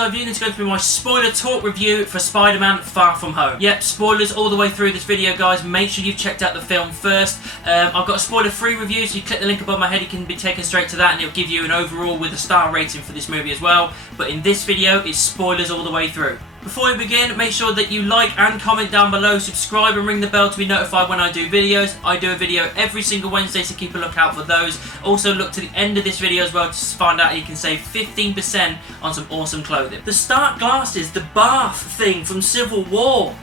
I'm going to go through my spoiler talk review for Spider-Man Far From Home. Yep, spoilers all the way through this video, guys. Make sure you've checked out the film first. I've got a spoiler-free review, so you click the link above my head, you can be taken straight to that, and it'll give you an overall with a star rating for this movie as well. But in this video, it's spoilers all the way through. Before we begin, make sure that you like and comment down below, subscribe and ring the bell to be notified when I do videos. I do a video every single Wednesday, so keep a lookout for those. Also look to the end of this video as well to find out you can save 15% on some awesome clothing. The Stark glasses, the bath thing from Civil War.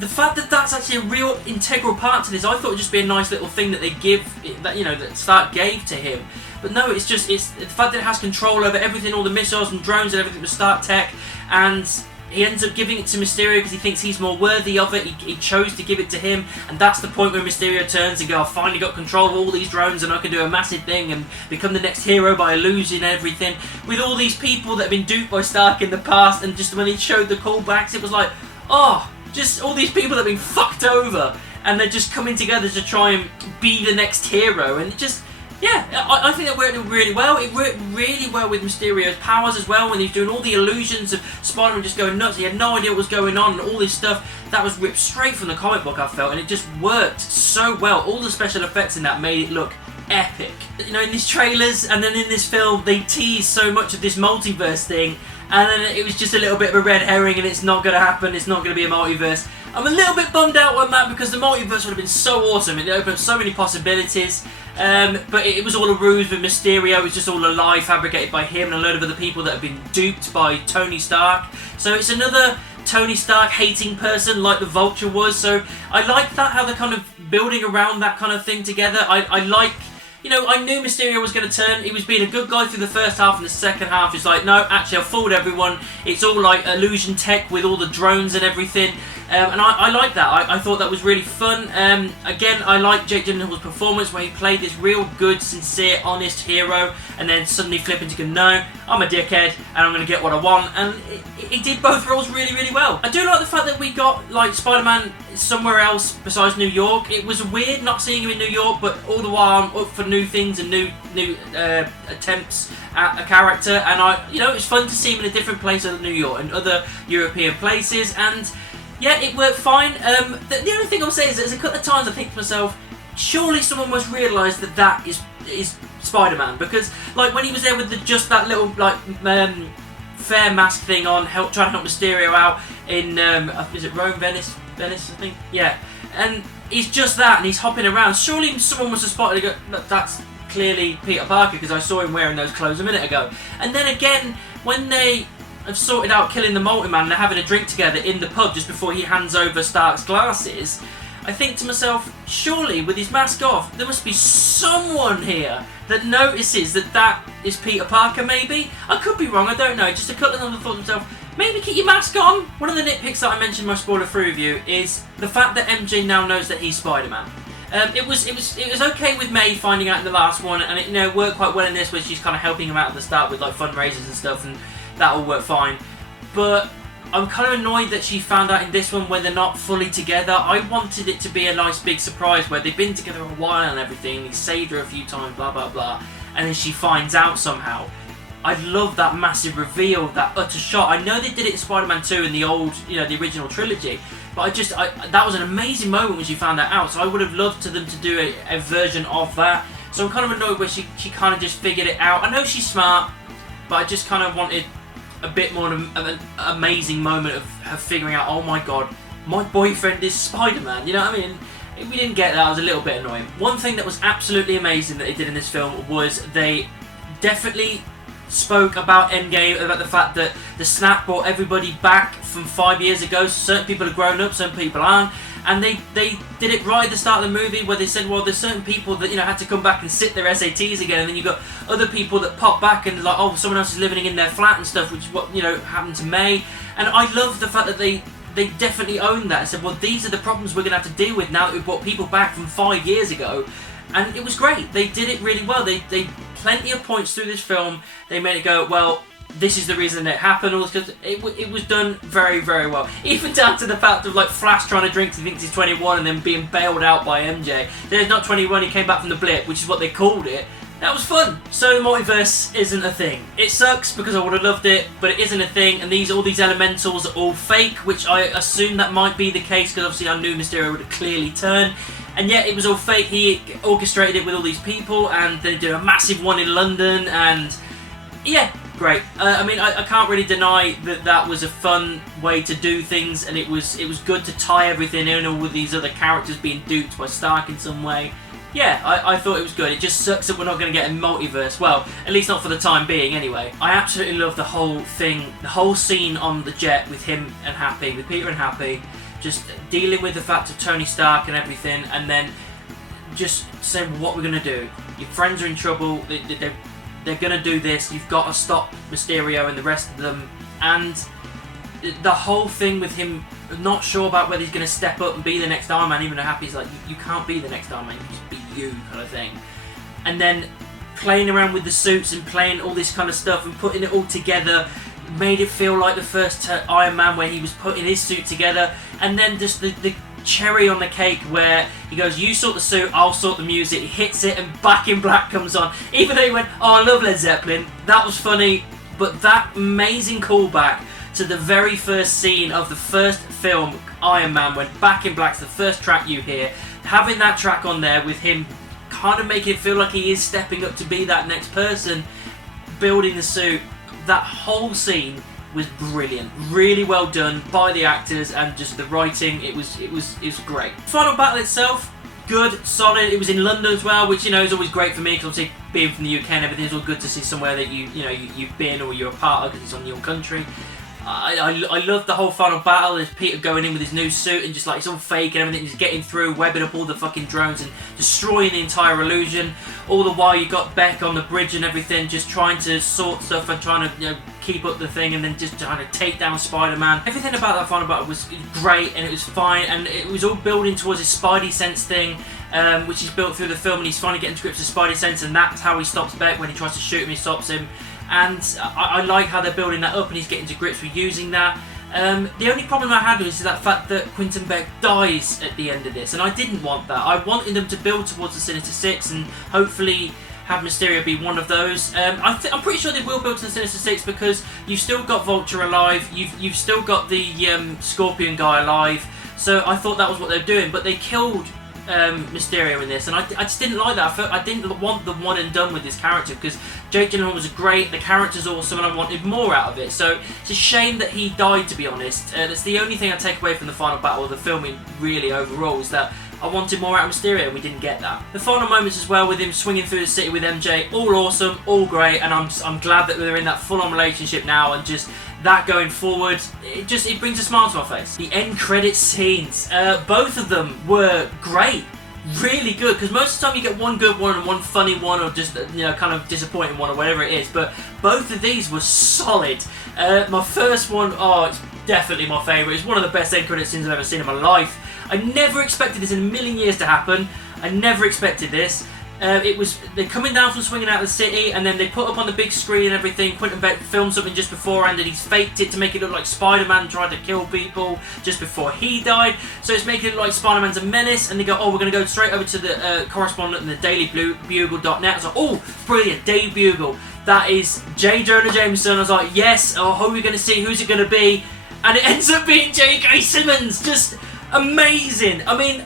The fact that that's actually a real integral part to this, I thought it would just be a nice little thing that they give, that that Stark gave to him. But no, it's the fact that it has control over everything, all the missiles and drones and everything with Stark tech, and he ends up giving it to Mysterio because he thinks he's more worthy of it. He chose to give it to him, and that's the point where Mysterio turns and goes, I've finally got control of all these drones and I can do a massive thing and become the next hero by losing everything. With all these people that have been duped by Stark in the past, and just when he showed the callbacks, it was like, oh, just all these people that have been fucked over, and they're just coming together to try and be the next hero, and it just... yeah, I think that worked really well. It worked really well with Mysterio's powers as well, when he was doing all the illusions of Spider-Man just going nuts. He had no idea what was going on, and all this stuff that was ripped straight from the comic book, I felt, and it just worked so well. All the special effects in that made it look epic. In these trailers and then in this film, they tease so much of this multiverse thing, and then it was just a little bit of a red herring, and it's not going to happen. It's not going to be a multiverse. I'm a little bit bummed out on that because the multiverse would have been so awesome. It opened up so many possibilities. But it was all a ruse with Mysterio. It was just all a lie fabricated by him and a load of other people that have been duped by Tony Stark. So it's another Tony Stark hating person like the Vulture was. So I like that, how they're kind of building around that kind of thing together. I like... I knew Mysterio was going to turn. He was being a good guy through the first half, and the second half is like, no, actually I've fooled everyone. It's all like illusion tech with all the drones and everything. And I like that. I thought that was really fun. Again, I like Jake Gyllenhaal's performance where he played this real good, sincere, honest hero, and then suddenly flipping to go, no, I'm a dickhead and I'm going to get what I want. And he did both roles really, really well. I do like the fact that we got like Spider-Man somewhere else besides New York. It was weird not seeing him in New York, but all the while I'm up for new things and new attempts at a character. And it's fun to see him in a different place other than New York and other European places. And yeah, it worked fine. The only thing I'll say is that there's a couple of times I think to myself, surely someone must realise that that is Spider-Man, because like when he was there with just that little like fair mask thing on, trying to help Mysterio out in is it Rome, Venice I think, yeah, and he's just that and he's hopping around. Surely someone must have spotted it. That's clearly Peter Parker because I saw him wearing those clothes a minute ago. And then again, when they have sorted out killing the Multi-Man and they're having a drink together in the pub just before he hands over Stark's glasses, I think to myself, surely with his mask off, there must be someone here that notices that is Peter Parker, maybe? I could be wrong, I don't know. Just a couple of other thoughts to myself, maybe keep your mask on? One of the nitpicks that I mentioned in my spoiler-free review is the fact that MJ now knows that he's Spider-Man. It was okay with May finding out in the last one, and it worked quite well in this, where she's kind of helping him out at the start with like fundraisers and stuff, and that all worked fine. But I'm kind of annoyed that she found out in this one when they're not fully together. I wanted it to be a nice big surprise where they've been together a while and everything, he saved her a few times, blah blah blah, and then she finds out somehow. I'd love that massive reveal, that utter shot. I know they did it in Spider-Man 2 in the old, the original trilogy, but that was an amazing moment when she found that out, so I would have loved them to do a version of that. So I'm kind of annoyed where she kind of just figured it out. I know she's smart, but I just kind of wanted a bit more of an amazing moment of her figuring out, oh my god, my boyfriend is Spider-Man, you know what I mean? If we didn't get that, I was a little bit annoying. One thing that was absolutely amazing that they did in this film was they definitely spoke about Endgame, about the fact that the snap brought everybody back from 5 years ago. Certain people have grown up, some people aren't. And they did it right at the start of the movie where they said, well, there's certain people that had to come back and sit their SATs again, and then you've got other people that pop back and like, oh, someone else is living in their flat and stuff, which is what happened to May. And I love the fact that they definitely owned that and said, well, these are the problems we're going to have to deal with now that we've brought people back from 5 years ago. And it was great. They did it really well. They plenty of points through this film. They made it go, well, this is the reason it happened. All this, it was done very, very well. Even down to the fact of like Flash trying to drink, he thinks he's 21, and then being bailed out by MJ. There's not 21. He came back from the blip, which is what they called it. that was fun. So the multiverse isn't a thing. It sucks because I would have loved it, but it isn't a thing, and all these elementals are all fake, which I assume that might be the case because obviously I knew Mysterio would clearly turn, and yet it was all fake. He orchestrated it with all these people, and they did a massive one in London, and yeah, great. I mean, I can't really deny that that was a fun way to do things, and it was good to tie everything in, all with these other characters being duped by Stark in some way. Yeah, I thought it was good. It just sucks that we're not going to get a multiverse. Well, at least not for the time being, anyway. I absolutely love the whole thing, the whole scene on the jet with him and Happy, with Peter and Happy, just dealing with the fact of Tony Stark and everything, and then just saying what we're going to do. Your friends are in trouble. They're going to do this. You've got to stop Mysterio and the rest of them. And the whole thing with him not sure about whether he's going to step up and be the next Iron Man, even though Happy's like, you can't be the next Iron Man, you can just be you, kind of thing. And then playing around with the suits and playing all this kind of stuff and putting it all together made it feel like the first Iron Man where he was putting his suit together. And then just the cherry on the cake where he goes, you sort the suit, I'll sort the music, he hits it and Back in Black comes on. Even though he went, oh, I love Led Zeppelin, that was funny, but that amazing callback to the very first scene of the first film, Iron Man, when Back in Black's the first track you hear, having that track on there with him kind of making it feel like he is stepping up to be that next person, building the suit, that whole scene was brilliant. Really well done by the actors and just the writing, it was great. Final battle itself, good, solid. It was in London as well, which, you know, is always great for me because obviously being from the UK and everything, it's all good to see somewhere that you've been or you're a part of because it's on your country. I love the whole final battle. There's Peter going in with his new suit and just like it's all fake and everything, just getting through, webbing up all the fucking drones and destroying the entire illusion. All the while you got Beck on the bridge and everything, just trying to sort stuff and trying to, you know, keep up the thing and then just trying to take down Spider-Man. Everything about that final battle was great and it was fine, and it was all building towards his Spidey sense thing, which he's built through the film, and he's finally getting to grips with Spidey sense, and that's how he stops Beck. When he tries to shoot him, he stops him. And I like how they're building that up and he's getting to grips with using that. The only problem I had was that fact that Quentin Beck dies at the end of this, and I didn't want that. I wanted them to build towards the Sinister Six and hopefully have Mysterio be one of those. I'm pretty sure they will build to the Sinister Six because you've still got Vulture alive, you've still got the Scorpion guy alive, so I thought that was what they were doing, but they killed Mysterio in this, and I just didn't like that. I didn't want the one and done with this character because Jake Gyllenhaal was great, the character's awesome, and I wanted more out of it. So it's a shame that he died, to be honest. That's the only thing I take away from the final battle of the filming, really, overall, is that I wanted more out of Mysterio and we didn't get that. The final moments as well with him swinging through the city with MJ, all awesome, all great, and I'm glad that they're in that full-on relationship now, and just that going forward, it brings a smile to my face. The end credits scenes, both of them were great, really good, because most of the time you get one good one and one funny one, or just, you know, kind of disappointing one, or whatever it is, but both of these were solid. My first one, oh, it's definitely my favourite. It's one of the best end credit scenes I've ever seen in my life. I never expected this in a million years to happen. I never expected this. They're coming down from swinging out of the city, and then they put up on the big screen and everything. Quentin Beck filmed something just beforehand, and he's faked it to make it look like Spider-Man tried to kill people just before he died. So it's making it look like Spider-Man's a menace, and they go, oh, we're going to go straight over to the correspondent in the dailybugle.net. I was like, oh, brilliant, Daily Bugle. That is J. Jonah Jameson. I was like, yes, oh, who are we going to see? Who's it going to be? And it ends up being J.K. Simmons. Just amazing. I mean,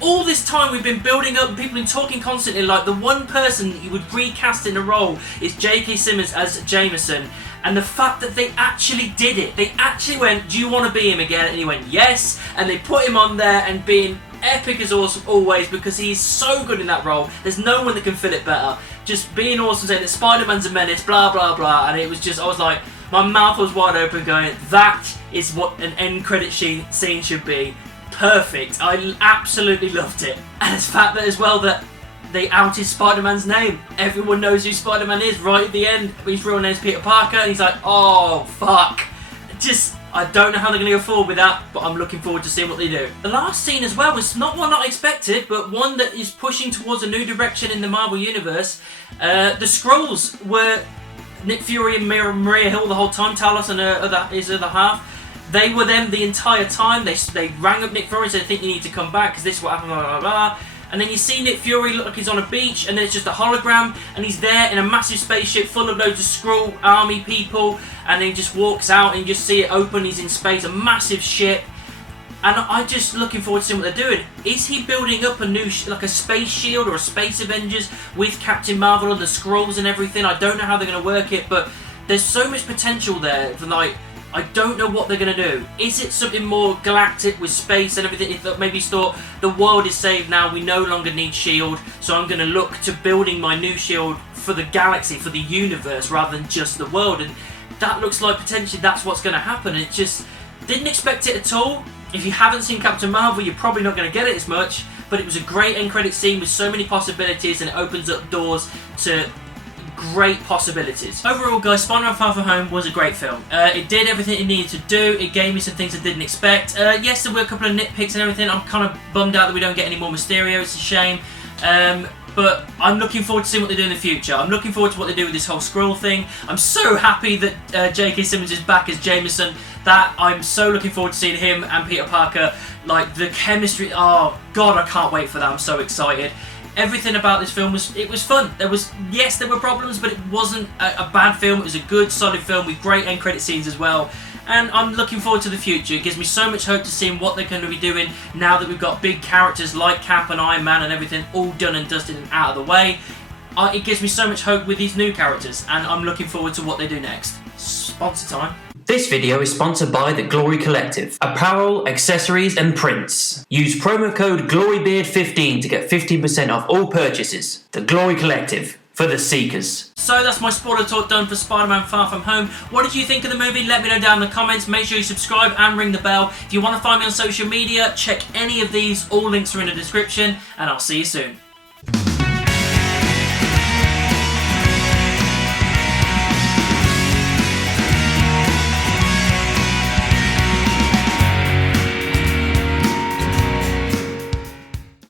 all this time we've been building up and people have been talking constantly like the one person you would recast in a role is J.K. Simmons as Jameson, and the fact that they actually did it. They actually went, do you want to be him again? And he went, yes, and they put him on there, and being epic as awesome always, because he's so good in that role. There's no one that can fill it better. Just being awesome, saying that Spider-Man's a menace, blah blah blah, and it was just, I was like, my mouth was wide open going, that is what an end credit scene should be. Perfect. I absolutely loved it. And it's the fact that as well that they outed Spider-Man's name. Everyone knows who Spider-Man is right at the end. His real name's Peter Parker, and he's like, oh fuck. Just, I don't know how they're going to go forward with that, but I'm looking forward to seeing what they do. The last scene as well was not one that I expected, but one that is pushing towards a new direction in the Marvel Universe. The Skrulls were Nick Fury and Maria Hill the whole time, Talos and his other half. They were them the entire time. They rang up Nick Fury and said, I think you need to come back because this is what happened, blah, blah, blah. and then you see Nick Fury look like he's on a beach, and then it's just a hologram, and he's there in a massive spaceship full of loads of Skrull army people, and then he just walks out and you just see it open, he's in space, a massive ship. And I'm just looking forward to seeing what they're doing. Is he building up a new, like a space shield or a space Avengers with Captain Marvel and the Skrulls and everything? I don't know how they're going to work it, but there's so much potential there for, like, I don't know what they're going to do. Is it something more galactic with space and everything? If maybe he's thought, the world is saved now, we no longer need S.H.I.E.L.D., so I'm going to look to building my new S.H.I.E.L.D. for the galaxy, for the universe, rather than just the world. And that looks like potentially that's what's going to happen. It just didn't expect it at all. If you haven't seen Captain Marvel, you're probably not going to get it as much, but it was a great end credit scene with so many possibilities, and it opens up doors to great possibilities. Overall, guys, Spider-Man Far From Home was a great film. It did everything it needed to do. It gave me some things I didn't expect. Yes, there were a couple of nitpicks and everything. I'm kind of bummed out that we don't get any more Mysterio. It's a shame. But I'm looking forward to seeing what they do in the future. I'm looking forward to what they do with this whole Skrull thing. I'm so happy that J.K. Simmons is back as Jameson. That I'm so looking forward to seeing him and Peter Parker. Like, the chemistry, oh god, I can't wait for that. I'm so excited. Everything about this film was fun. Yes, there were problems, but it wasn't a bad film. It was a good, solid film with great end credit scenes as well. And I'm looking forward to the future. It gives me so much hope to seeing what they're going to be doing now that we've got big characters like Cap and Iron Man and everything all done and dusted and out of the way. It gives me so much hope with these new characters, and I'm looking forward to what they do next. Sponsor time. This video is sponsored by the LBRY Collective. Apparel, accessories and prints. Use promo code GLORYBEARD15 to get 15% off all purchases. The LBRY Collective. For the seekers. So that's my spoiler talk done for Spider-Man Far From Home. What did you think of the movie? Let me know down in the comments. Make sure you subscribe and ring the bell. If you want to find me on social media, check any of these. All links are in the description. And I'll see you soon.